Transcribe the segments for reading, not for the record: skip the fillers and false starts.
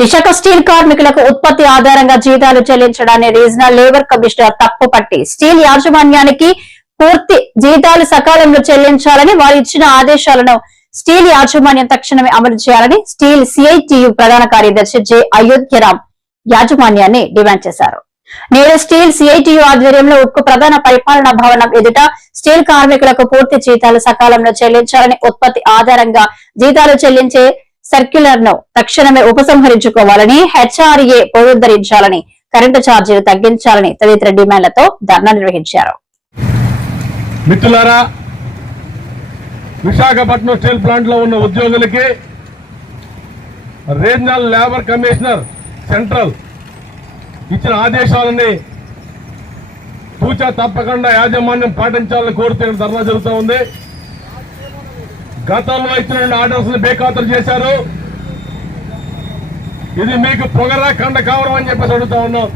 Visakha steel కార్మికులకు ఉత్పత్తి ఆధారంగా జీతాలు చెల్లించడాన్ని రీజనల్ లేబర్ కమిషనర్ తప్పుపట్టి స్టీల్ యాజమాన్యానికి పూర్తి జీతాలు సకాలంలో చెల్లించాలని వారు ఇచ్చిన ఆదేశాలను స్టీల్ యాజమాన్యం తక్షణమే అమలు చేయాలని స్టీల్ సిఐటియు ప్రధాన కార్యదర్శి జె అయోధ్యరామ్ యాజమాన్యాన్ని డిమాండ్ చేశారు. నేడు స్టీల్ సిఐటియు ఆధ్వర్యంలో ఉక్కు ప్రధాన పరిపాలనా భవనం ఎదుట స్టీల్ కార్మికులకు పూర్తి జీతాలు సకాలంలో చెల్లించాలని, ఉత్పత్తి ఆధారంగా జీతాలు చెల్లించే సర్క్యులర్ ను తక్షణమే ఉపసంహరించుకోవాలని, హెచ్ఆర్ఏ పునరుద్ధరించాలని, కరెంటు ఛార్జీలు తగ్గించాలని తదితర డిమాండ్లతో ధర్నా నిర్వహించారు. మిత్రులారా, విశాఖపట్నం స్టీల్ ప్లాంట్ లో ఉన్న ఉద్యోగులకి రీజనల్ లేబర్ కమిషనర్ సెంట్రల్ ఇచ్చిన ఆదేశాలని తూచా తప్పకుండా యాజమాన్యం పాటించాలని కోరుతూ ధర్నా జరుగుతూ ఉంది. గతంలో ఇచ్చిన ఆర్డర్స్ ని బేఖాతరు చేశారు. ఇది మీకు పొగరా కండ కావడం అని చెప్పేసి అడుగుతా ఉన్నాం.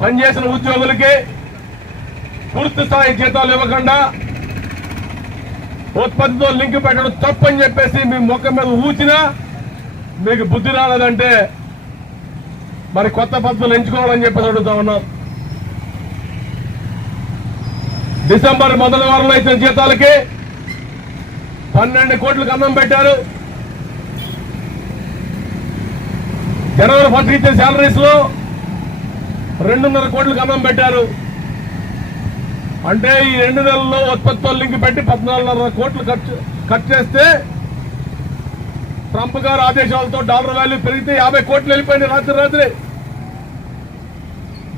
పనిచేసిన ఉద్యోగులకి పూర్తి స్థాయి జీతాలు ఇవ్వకుండా ఉత్పత్తితో లింక్ పెట్టడం తప్పని చెప్పేసి మీ ముఖం మీద ఊచినా మీకు బుద్ధి రాలేదంటే మరి కొత్త పద్ధతులు ఎంచుకోవాలని చెప్పేసి అడుగుతా ఉన్నాం. డిసెంబర్ మొదటి వారంలో ఇచ్చిన జీతాలకి 12 కోట్లకు అన్నం పెట్టారు. జనవరి 1 ఇచ్చే శాలరీస్ లో 2.5 కోట్లకు అన్నం పెట్టారు. అంటే ఈ 2 నెలల్లో ఉత్పత్తితో లింక్ పెట్టి 14.5 కోట్లు ఖర్చు చేస్తే ట్రంప్ గారు ఆదేశాలతో డాలర్ వాల్యూ పెరిగితే 50 కోట్లు వెళ్ళిపోయింది రాత్రి.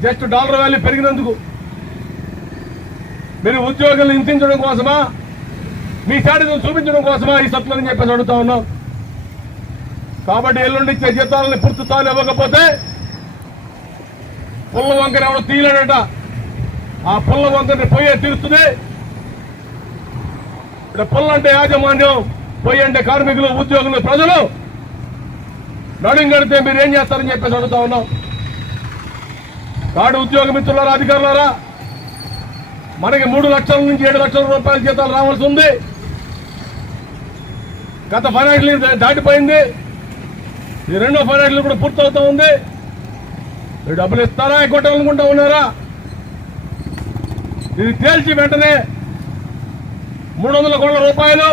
జస్ట్ డాలర్ వాల్యూ పెరిగినందుకు మీరు ఉద్యోగులను హింసించడం కోసమా, మీ శాడిజం చూపించడం కోసమా ఈ సత్తులని చెప్పేసి అడుగుతా ఉన్నాం. కాబట్టి ఎల్లుండి ఇచ్చే జీతాలని పూర్తి స్థాయిలో ఇవ్వకపోతే పుల్ల వంకర ఎవడో తీయలేడట. ఆ పుల్ల వంకరని పొయ్యే తీరుస్తుంది. ఇక్కడ పుల్ల అంటే యాజమాన్యం, పొయ్యి అంటే కార్మికులు, ఉద్యోగులు, ప్రజలు. నడుం కడితే మీరు ఏం చేస్తారని చెప్పేసి అడుగుతా ఉన్నాం. కాడు ఉద్యోగ మిత్రులారా, అధికారులారా, మనకి 3 లక్షల నుంచి 7 లక్షల రూపాయల జీతాలు రావాల్సి ఉంది. గత ఫైనాన్షియల్ దాటిపోయింది. ఈ 2వ ఫైనాన్షియల్ కూడా పూర్తవుతా ఉంది. మీరు డబ్బులు ఇస్తారా, కొట్టాలనుకుంటా ఉన్నారా? ఇది తేల్చి వెంటనే 300 కోట్ల రూపాయలు,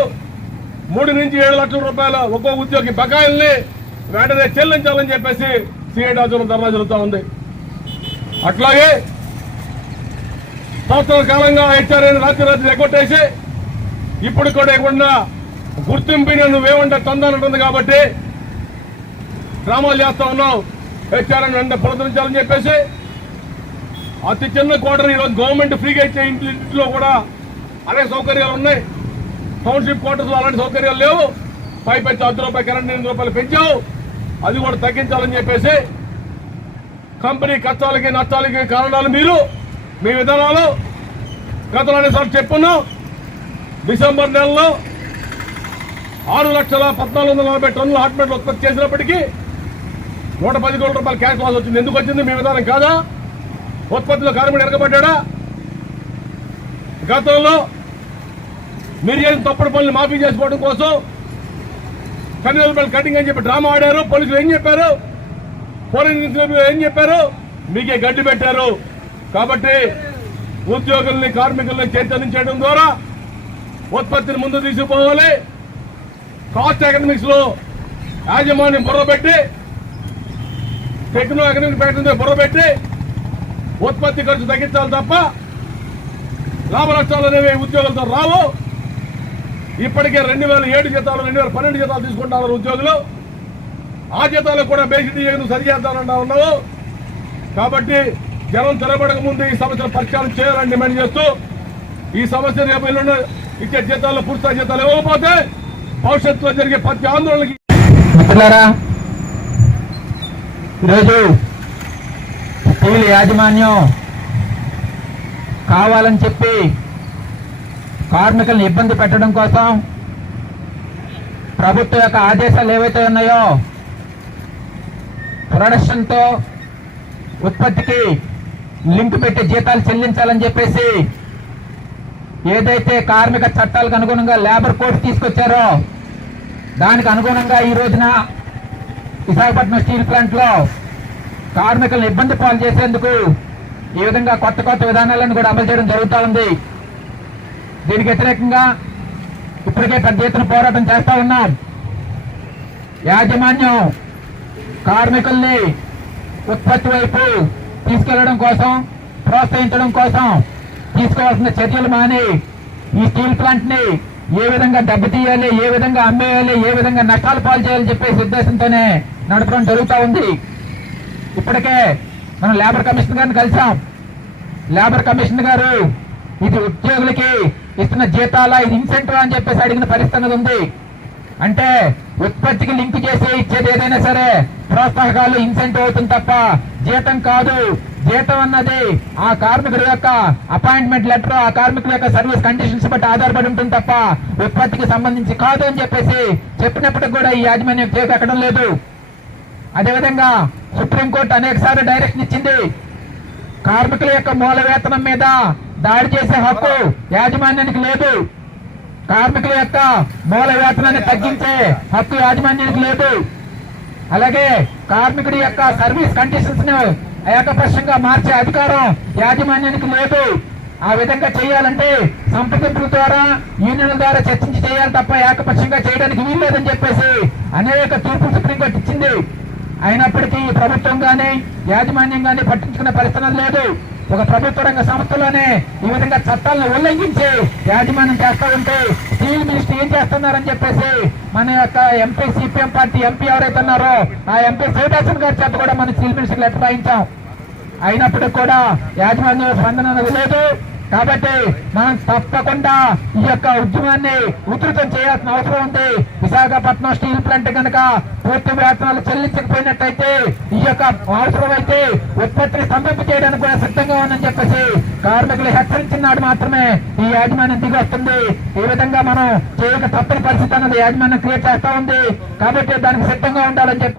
3 నుంచి 7 లక్షల రూపాయలు ఒక్కో ఉద్యోగి బకాయిల్ని వెంటనే చెల్లించాలని చెప్పేసి సిఐటి ఆధ్వర్యంలో ధర్నా జరుగుతూ ఉంది. అట్లాగే సంవత్సరాల కాలంగా హెచ్ఆర్ఏని రాత్రి ఎగ్గొట్టేసి ఇప్పుడు కూడా ఇవ్వకుండా గుర్తింపుని నువ్వేమంటే తందానంటుంది కాబట్టి డ్రామాలు చేస్తా ఉన్నావు. హెచ్ఆర్ఏని వెంటనే పునరుద్ధరించాలని చెప్పేసి అతి చిన్న క్వార్టర్ ఈరోజు గవర్నమెంట్ ఫ్రీగా ఇచ్చే ఇంట్లో కూడా అనేక సౌకర్యాలు ఉన్నాయి. టౌన్షిప్ క్వార్టర్స్ లో అలాంటి సౌకర్యాలు లేవు. పైపెచ్చి ₹10 కరెంట్ ₹8 పెంచావు. అది కూడా తగ్గించాలని చెప్పేసి కంపెనీ కష్టాలకి నష్టాలకి కారణాలు మీరు, మీ విధానాలు గతంలో అనేసార్లు చెప్పున్నాం. డిసెంబర్ నెలలో 6,14,40 టన్నుల హాట్ మెటల్ ఉత్పత్తి చేసినప్పటికీ ₹110 కోట్ల క్యాష్ లాస్ వచ్చింది. ఎందుకు వచ్చింది? మీ విధానం కాదా? ఉత్పత్తిలో కార్మికుడు ఎరగబడ్డా? గతంలో మీరు చేసిన తప్పుడు పనులు మాఫీ చేసుకోవడం కోసం కన్నెల కటింగ్ అని చెప్పి డ్రామా ఆడారు. పోలీసులు ఏం చెప్పారు? పోలీసులు ఏం చెప్పారు? మీకే గడ్డి పెట్టారు. కాబట్టి ఉద్యోగుల్ని, కార్మికుల్ని చైతన్యం ద్వారా ఉత్పత్తిని ముందు తీసుకుపోవాలి. కాస్ట్ ఎకనామిక్స్ లో యాజమాన్యం బుర్రబెట్టి, టెక్నో ఎకనామిక్ ప్యాటర్న్ బుర్రబెట్టి ఉత్పత్తి ఖర్చు తగ్గించాలి తప్ప లాభ నష్టాలు అనేవి ఉద్యోగులతో రావు. ఇప్పటికే 2007 జీతాలు, 2012 జీతాలు తీసుకుంటున్నారు ఉద్యోగులు. ఆ జీతాలకు కూడా బేసిక్ సరి చేద్దామన్నా ఉన్నావు. కాబట్టి జనం తెరబడక ముందు ఈ సమస్యను పరిష్కారం చేయాలని డిమాండ్ చేస్తూ, ఈ సమస్య రేపు ఎల్లుండి ఇచ్చే జీతాల్లో పూర్తి జీతాలు ఇవ్వకపోతే భవిష్యత్తులో జరిగే ప్రతి ఆందోళనకి. మిత్రులారా, ఈరోజు స్టీల్ యాజమాన్యం కావాలని చెప్పి కార్మికులను ఇబ్బంది పెట్టడం కోసం ప్రభుత్వం యొక్క ఆదేశాలు ఏవైతే ఉన్నాయో ప్రొడక్షన్తో ఉత్పత్తికి లింక్ పెట్టి జీతాలు చెల్లించాలని చెప్పేసి ఏదైతే కార్మిక చట్టాలకు అనుగుణంగా లేబర్ కోడ్ తీసుకొచ్చారో దానికి అనుగుణంగా ఈ రోజున విశాఖపట్నం స్టీల్ ప్లాంట్ లో కార్మికులను ఇబ్బంది పాలు చేసేందుకు ఈ విధంగా కొత్త కొత్త విధానాలను కూడా అమలు చేయడం జరుగుతూ ఉంది. దీనికి వ్యతిరేకంగా ఇప్పటికే పెద్ద ఎత్తున పోరాటం చేస్తా ఉన్నాం. యాజమాన్యం కార్మికుల్ని ఉత్పత్తి వైపు తీసుకెళ్లడం కోసం, ప్రోత్సహించడం కోసం తీసుకోవాల్సిన చర్యలు మాని ఈ స్టీల్ ప్లాంట్ ని ఏ విధంగా దెబ్బతీయాలి, ఏ విధంగా అమ్మేయాలి, ఏ విధంగా నష్టాలు పాలు చేయాలని చెప్పేసి ఉద్దేశంతోనే నడపడం జరుగుతూ ఉంది. ఇప్పటికే మనం లేబర్ కమిషన్ గారిని కలిసాం. లేబర్ కమిషన్ గారు ఇది ఉద్యోగులకి ఇస్తున్న జీతాల, ఇది ఇన్సెంటివ్ అని చెప్పేసి అడిగిన పరిస్థితి ఉంది. అంటే ఉత్పత్తికి లింక్ చేసి ఇచ్చేది ఏదైనా సరే ప్రోత్సాహకాలు, ఇన్సెంటివ్ అవుతుంది తప్ప జీతం కాదు. జీతం అన్నది ఆ కార్మికుడి యొక్క అపాయింట్మెంట్ లెటర్, ఆ కార్మికుల యొక్క సర్వీస్ కండిషన్స్ బట్టి ఆధారపడి ఉంటుంది తప్ప ఉత్పత్తికి సంబంధించి కాదు అని చెప్పేసి చెప్పినప్పటికి కూడా ఈ యాజమాన్యం చేసి ఎక్కడం లేదు. అదేవిధంగా సుప్రీంకోర్టు అనేక సార్లు డైరెక్షన్ ఇచ్చింది. కార్మికుల యొక్క మూల వేతనం మీద దాడి చేసే హక్కు యాజమాన్యానికి లేదు. కార్మికుల యొక్క మూల వేతనాన్ని తగ్గించే హక్కు యాజమాన్యానికి లేదు. అలాగే కార్మికుడి యొక్క సర్వీస్ కండిషన్స్ ను ఏకపక్షంగా మార్చే అధికారం యాజమాన్యానికి లేదు. ఆ విధంగా చేయాలంటే సంప్రదింపుల ద్వారా, యూనియన్ల ద్వారా చర్చించి చేయాలి తప్ప ఏకపక్షంగా చేయడానికి వీల్లేదని చెప్పేసి అనేక తీర్పులు సుప్రీంకోర్టు ఇచ్చింది. అయినప్పటికీ ప్రభుత్వం గానీ యాజమాన్యం గానీ పట్టించుకునే పరిస్థితి లేదు. ఒక ప్రభుత్వ రంగ సంస్థలోనే ఈ విధంగా చట్టాలను ఉల్లంఘించి యాజమాన్యం చేస్తూ ఉంటే స్టీల్ మినిస్టర్ ఏం చేస్తున్నారని చెప్పేసి మన యొక్క ఎంపీ, సిపిఎం పార్టీ ఎంపీ ఎవరైతే ఉన్నారో ఆ ఎంపీ శివదాసన్ గారి చేత కూడా మన స్టీల్ మినిస్టర్ లెటర్ రాయించాం. అయినప్పటికీ కూడా యాజమాన్యం స్పందన అనేది లేదు. కాబట్టి మనం తప్పకుండా ఈ యొక్క ఉద్యమాన్ని ఉధృతం చేయాల్సిన అవసరం ఉంది. విశాఖపట్నం స్టీల్ ప్లాంట్ కనుక పూర్తి వేతనాలు చెల్లించకపోయినట్టయితే ఈ యొక్క అవసరం అయితే ఉత్పత్తిని స్తంభింప చేయడానికి కూడా సిద్ధంగా ఉందని చెప్పేసి కార్మికులు హెచ్చరించినాడు మాత్రమే ఈ యాజమాన్యం దిగి వస్తుంది. ఈ విధంగా మనం చేయక తప్పని పరిస్థితి అన్నది యాజమాన్యం క్రియేట్ చేస్తా ఉంది. కాబట్టి దానికి సిద్ధంగా ఉండాలని చెప్పి